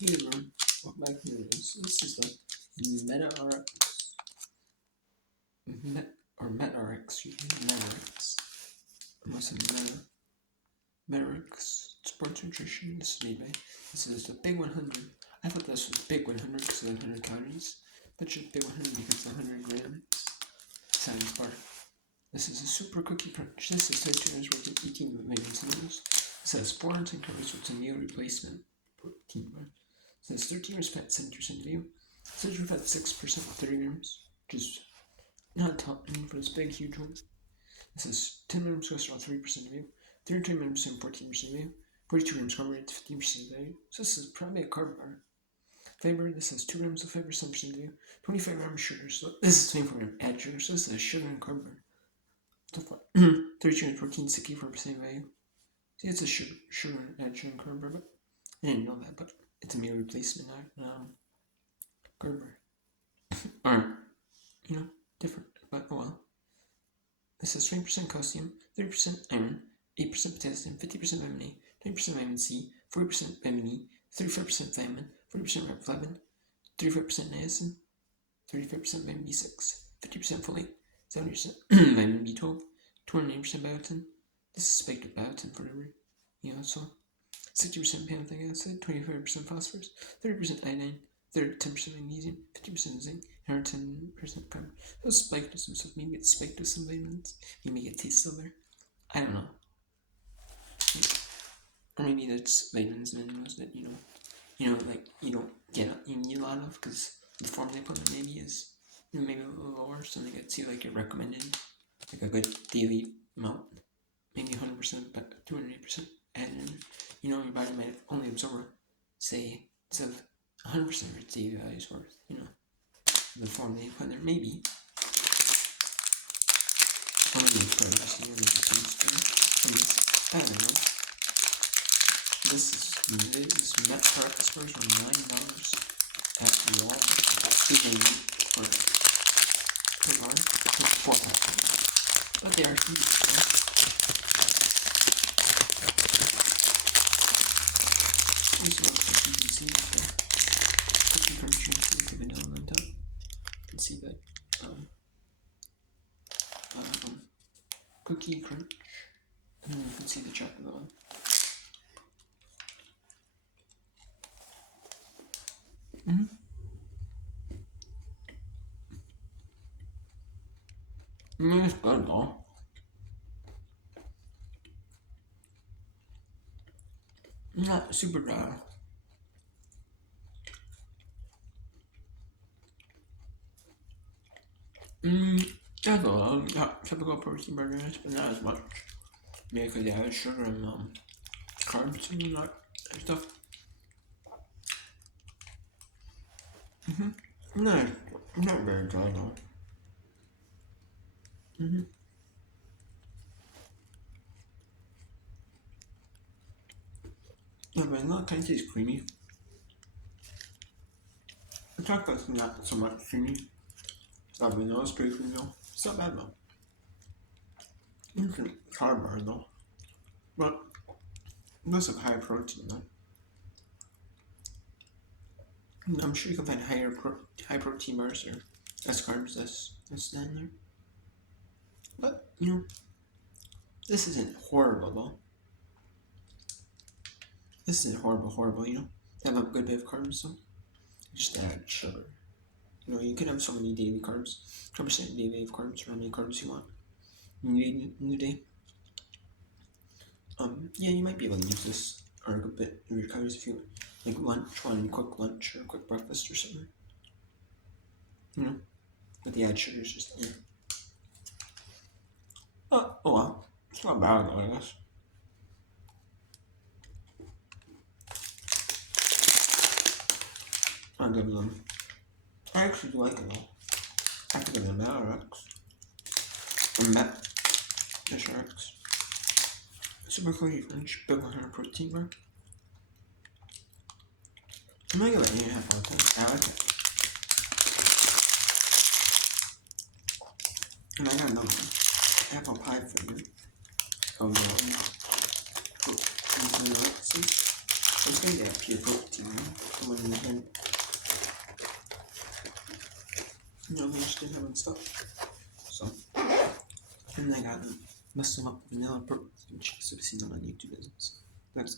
Hey everyone, welcome back to this. This is the MetaRx, MetaRx, MetaRx. I must say MetaRx Sports Nutrition. This is made by, this is the Big 100. I thought this was Big 100 because of the 100 calories, but just Big 100 because of the 100 grams. Science bar. This is a super cookie crunch. This is 13 grams worth of 18 vitamins and minerals. This has 4 calories, which is a meal replacement protein bar. So it's 13 grams fat, 7% VO. Saturated fat 6%, 30 grams. Just not a top for this big, huge one. This is 10 grams cholesterol, 3% VO. 32 grams, 14% VO. 42 grams carbohydrates, 15% value. So this is probably a carb bar. Fiber, this has 2 grams of fiber, 7% VO. 25 grams sugar, so this is 24 grams add sugar, so this is a sugar and carb bar. 32 grams protein, 64% value. See, it's a sugar add sugar and carb bar, but I didn't know that, but it's a meal replacement, not carb bar. Or, different, but oh well. This is 20% calcium, 30% iron, 8% potassium, 50% vitamin A, 20% vitamin C, 40% vitamin E, 35% vitamin, 40% riboflavin, 35% niacin, 35% vitamin B6, 50% folate, 70% vitamin B12, 29% biotin. This is spiked with biotin forever. So 60% pantothenic acid, 25% phosphorus, 30% iodine, 10% magnesium, 50% zinc, and 10% carbon. So spiked with some stuff. Maybe it's spiked with some vitamins. Maybe it tastes silver. I don't know. Or maybe that's vitamins and minerals that like you don't get you need a lot of because the form they put in maybe is maybe a little lower, so they get to like a recommended, like a good daily amount, maybe 100%, but 208% added. Your body might only absorb, say, instead of 100% of its daily values worth, the form they put in there, maybe. Or maybe it's probably just I don't know. This is MetaRx for $9 at Walmart. Even for bar, 4 packs. But they are huge. This looks like you can see the cookie crunch with the vanilla on top. You can see that cookie crunch, and then you can see the chocolate one. It's good though. Not super dry. That's a lot. Typical protein burgers, but not as much. Maybe because they have sugar and carbs and that stuff. Not very dry though. Yeah, but not kind of tastes creamy. The chocolate's not so much creamy. That vanilla's pretty creamy though. It's not bad though. It's a carb bar though. But this is high protein though. I'm sure you can find high protein bars or less carbs that's down there. But this isn't horrible though. This isn't horrible. They have a good bit of carbs, so just add sugar. You can have so many daily carbs, 10% daily of carbs, or how many carbs you want in the day. Yeah, you might be able to use this or a good bit of your calories if you like one quick lunch or a quick breakfast or something. But the add sugar is just oh well, it's not bad though, I guess. I'll give them. I actually do like it though. I think of them MetaRx. Or MetaRx. Super cookie crunch, big 100 protein bar. I'm not gonna let you have one. I like it. And I got another one. Apple pie flavor. Oh no. Let's think they have pure protein, someone in the head. I'm interested in having stuff. So, and I gotta mess them up with vanilla pearls, which you should have seen on my YouTube business. That was